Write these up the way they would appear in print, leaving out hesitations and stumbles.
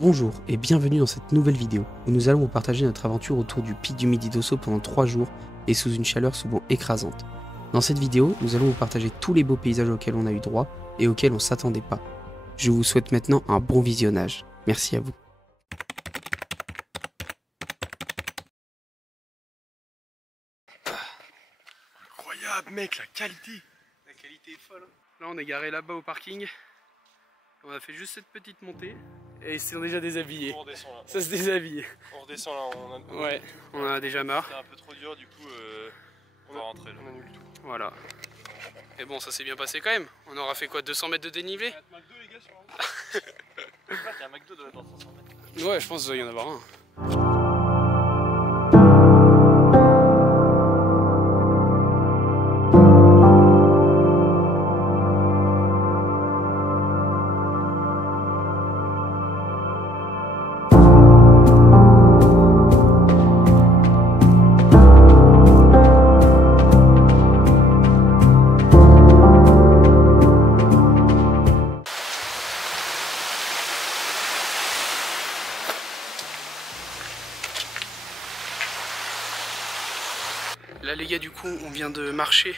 Bonjour et bienvenue dans cette nouvelle vidéo où nous allons vous partager notre aventure autour du pic du Midi d'Osso pendant 3 jours et sous une chaleur souvent écrasante. Dans cette vidéo, nous allons vous partager tous les beaux paysages auxquels on a eu droit et auxquels on s'attendait pas. Je vous souhaite maintenant un bon visionnage. Merci à vous. Incroyable mec, la qualité! La qualité est folle. Là on est garé là-bas au parking. On a fait juste cette petite montée et ils sont déjà déshabillés. On redescend là. Ça se déshabille. On redescend là, Ouais, on en a déjà marre. C'était un peu trop dur, du coup on va rentrer là. On annule tout. Voilà. Et bon, ça s'est bien passé quand même. On aura fait quoi, 200 mètres de dénivelé? Il y a un McDo les gars sur la route. J'espère qu'il y a un McDo dans 500 mètres. Ouais, je pense qu'il doit y en avoir un. Là les gars, du coup on vient de marcher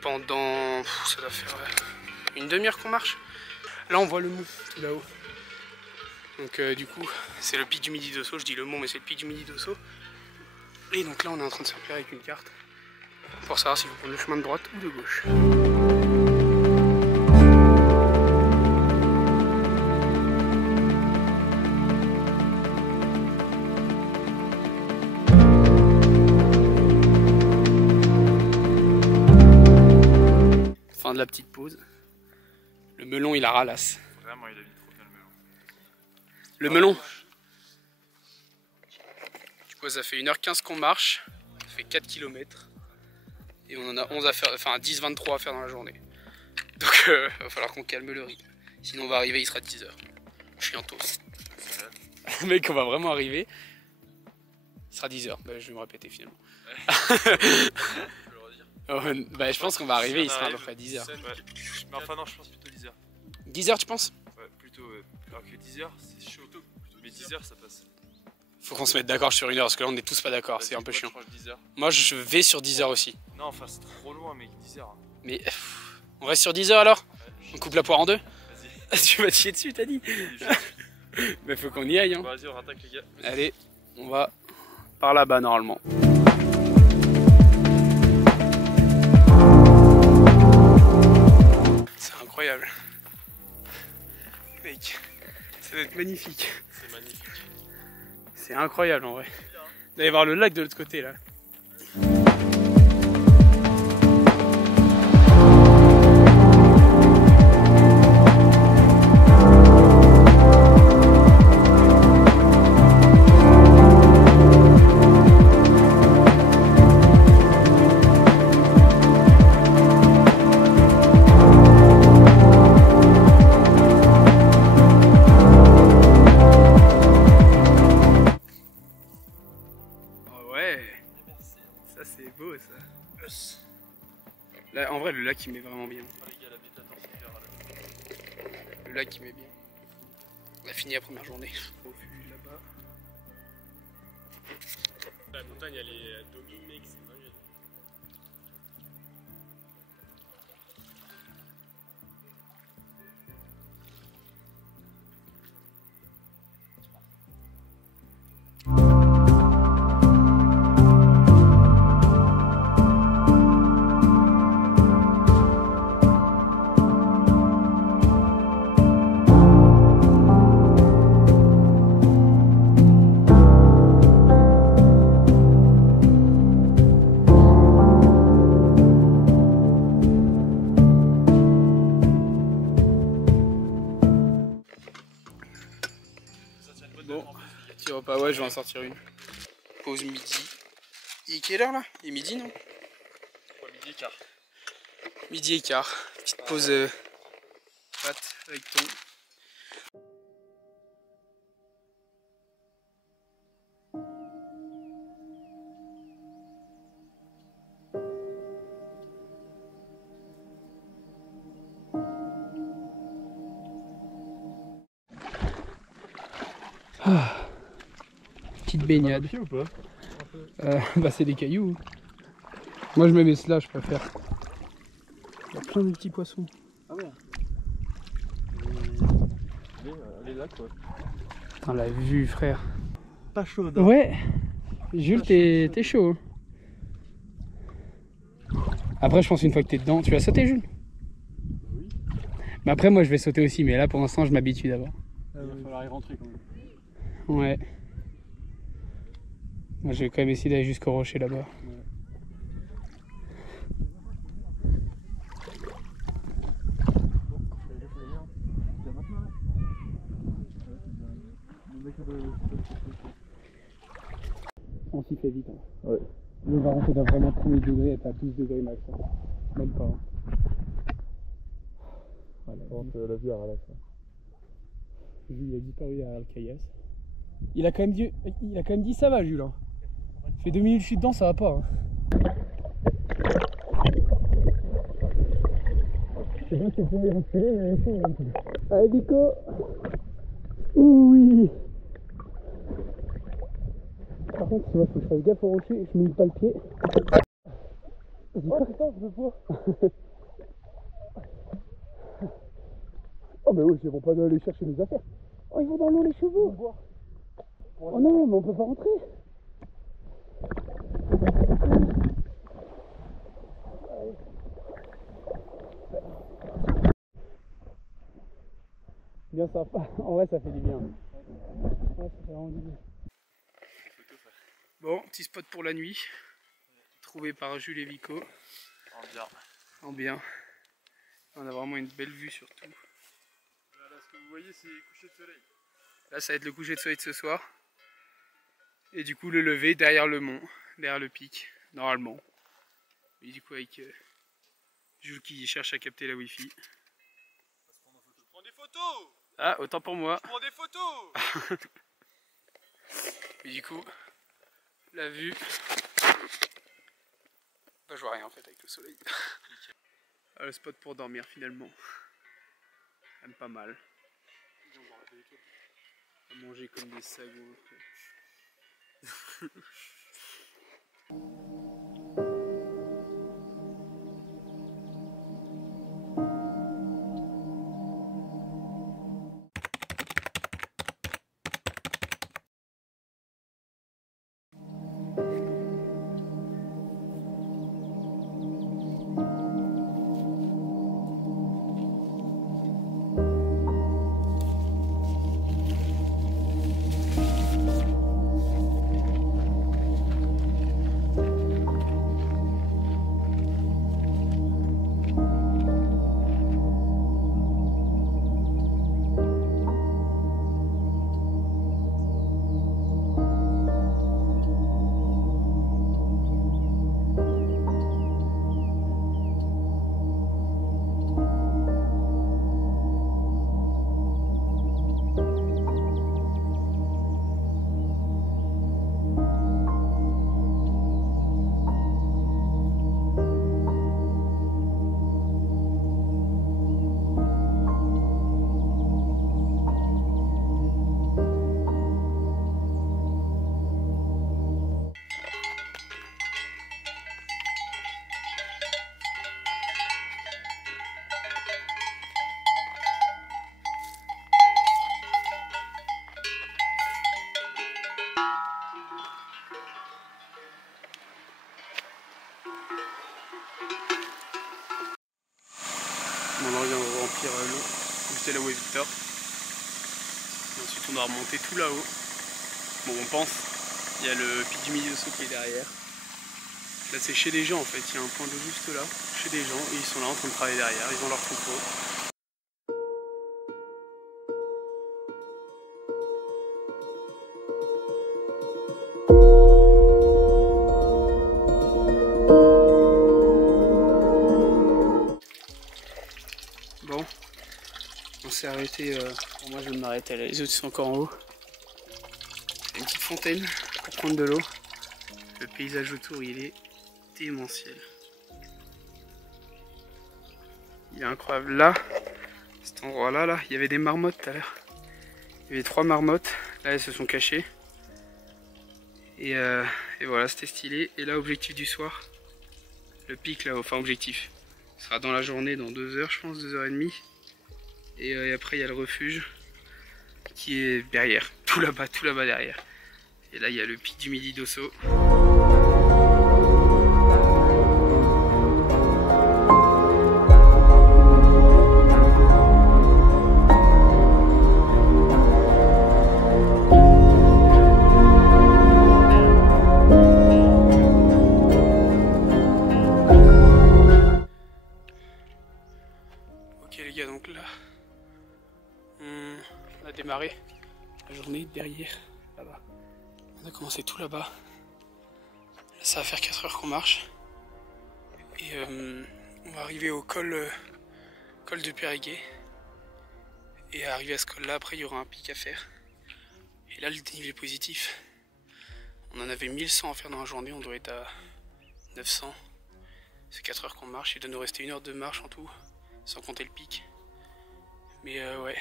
pendant, ça doit faire une demi-heure qu'on marche. Là on voit le mont tout là-haut. Donc du coup c'est le pic du Midi d'Osso, je dis le mont mais c'est le pic du Midi d'Osso. Et donc là on est en train de se repérer avec une carte pour savoir s'il faut prendre le chemin de droite ou de gauche. Fin de la petite pause. Le melon il a ralasse. Vraiment, il a mis trop bien le melon. Le melon. Du coup ça fait 1h15 qu'on marche. Ça fait 4 km. Et on en a 11 à faire, enfin 10-23 à faire dans la journée. Donc va falloir qu'on calme le rythme. Sinon on va arriver, il sera 10h. Chiantos. Mec, on va vraiment arriver. Il sera 10h. Bah, je vais me répéter finalement. Bah, je pense qu'on va arriver, il sera à peu près 10h. Ouais. Mais enfin non, je pense plutôt 10h. 10h tu penses? Ouais, plutôt. Alors que 10h, c'est chaud. Mais 10h, ça passe. Faut qu'on se mette d'accord sur 1h parce que là on est tous pas d'accord, c'est un peu chiant. 10h. Moi je vais sur 10h aussi. Non, enfin c'est trop loin, mec, 10h. Mais on reste sur 10h alors? Ouais, On coupe la poire en deux? Vas-y. Tu vas te chier dessus, t'as dit? Mais faut qu'on y aille hein. Bon, vas-y, on rattaque les gars. Allez, on va par là-bas normalement. C'est incroyable. Mec, ça doit être magnifique. C'est magnifique. C'est incroyable en vrai. D'aller voir le lac de l'autre côté là. Ça c'est beau ça. Là en vrai le lac il met vraiment bien. Le lac il met bien. On a fini la première journée. Au vu là-bas. La montagne elle est dominée, c'est dingue. Bon, petit repas, ouais je vais en sortir une. Pause midi. Il est quelle heure là? Il est midi non? Ouais, midi et quart. Midi et quart. Petite pause pâte avec thon. Ah. Petite baignade. Ou pas Bah c'est des cailloux. Moi je me mets là, je préfère. Il y a plein de petits poissons. Ah ouais. Elle est là quoi. Putain la vue frère. Pas chaude. Hein. Ouais. Jules t'es chaud. Hein. Après je pense une fois que t'es dedans, tu vas sauter Jules? Bah oui. Mais après moi je vais sauter aussi, mais là pour l'instant je m'habitue d'abord. Il va falloir y rentrer quand même. Ouais. Moi je vais quand même essayer d'aller jusqu'au rocher là-bas. Ouais. On s'y fait vite. Hein. Ouais. Le Varennes doit vraiment 30 degrés, être à 12 degrés max. Hein. Même pas. Hein. Voilà. La vue à Ralas. Jules a disparu derrière le caillasse. Il a quand même dit ça va Jules. Hein. Ça fait 2 minutes que je suis dedans, ça va pas. Hein. Je sais pas si tu peux y reculer, mais il faut. Allez Nico. Oui. Par contre, il faut que je fasse gaffe au rocher et je mouille pas le pied. Oh putain, je le vois. Oh mais oui, ils vont pas aller chercher mes affaires. Oh ils vont dans l'eau les chevaux. Oh non, mais on peut pas rentrer. Bien sympa. En vrai ça fait du bien. Ouais, ça fait vraiment du bien. Bon, petit spot pour la nuit. Trouvé par Jules et Vico. En bien. En bien. On a vraiment une belle vue surtout. Là, ce que vous voyez, c'est le coucher de soleil. Là, ça va être le coucher de soleil de ce soir. Et du coup, le lever derrière le mont, derrière le pic, normalement. Et du coup, avec Jules qui cherche à capter la Wi-Fi. Je prends des photos. Ah, autant pour moi. Je prends des photos. Et du coup, la vue. Bah, je vois rien en fait avec le soleil. Le spot pour dormir finalement. Même pas mal. À manger comme des sagouins. On en vient de remplir l'eau, juste là où est Victor. Et ensuite on doit remonter tout là-haut. Bon on pense, il y a le pic du Midi d'Osso qui est derrière. Là c'est chez des gens en fait, il y a un point d'eau juste là, chez des gens, et ils sont là en train de travailler derrière, ils ont leur troupeau. Bon, on s'est arrêté, pour moi je vais m'arrêter là, les autres sont encore en haut. Il y a une petite fontaine pour prendre de l'eau. Le paysage autour il est démentiel. Il est incroyable. Là, cet endroit là, il y avait des marmottes tout à l'heure. Il y avait 3 marmottes. Là, elles se sont cachées. Et voilà, c'était stylé. Et là, objectif du soir. Le pic là, enfin objectif. Ce sera dans la journée, dans 2 heures, je pense, 2h30. Et après, il y a le refuge qui est derrière. Tout là-bas derrière. Et là, il y a le pic du Midi d'Osso. Ok les gars, donc là, on a démarré la journée derrière, là-bas. On a commencé tout là-bas. Là, ça va faire 4 heures qu'on marche. Et on va arriver au col de Périgueux. Et arrivé à ce col là, après il y aura un pic à faire. Et là le dénivelé est positif. On en avait 1100 à faire dans la journée, on doit être à 900. C'est 4 heures qu'on marche, il doit nous rester 1 heure de marche en tout, sans compter le pic. Mais ouais,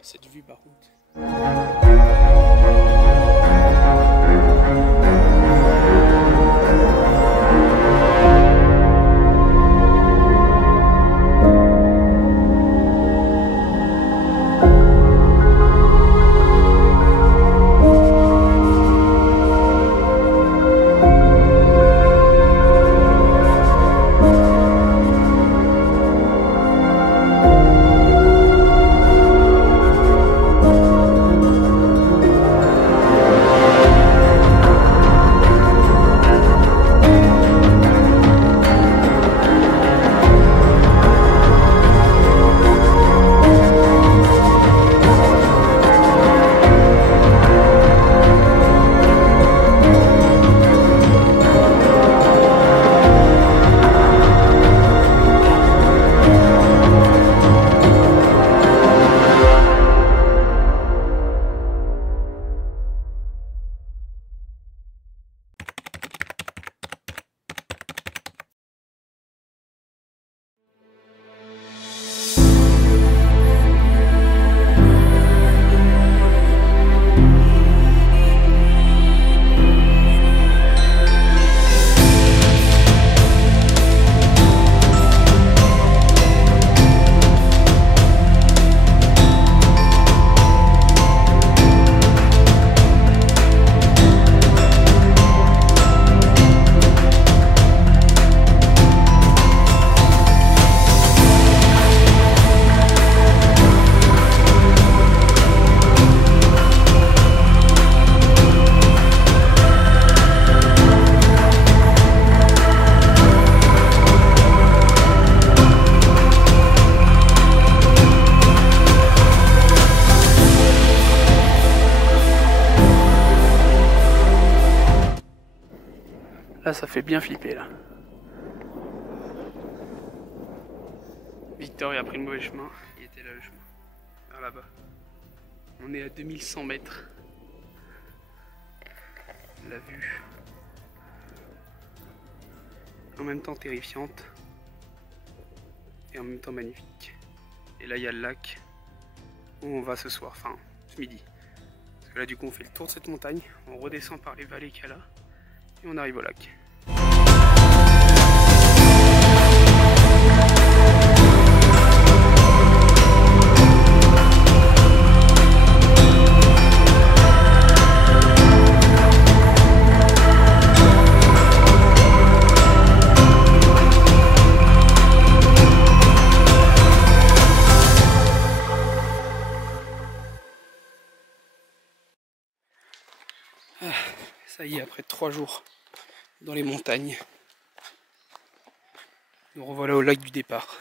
cette vue par contre. Là, ça fait bien flipper là. Victor il a pris le mauvais chemin. Il était là le chemin. Vers là-bas. On est à 2100 mètres. La vue. En même temps terrifiante. Et en même temps magnifique. Et là il y a le lac où on va ce soir, enfin ce midi. Parce que là du coup on fait le tour de cette montagne. On redescend par les vallées qu'il y a là. Et on arrive au lac. Ça y est, après 3 jours dans les montagnes, nous revoilà au lac du départ.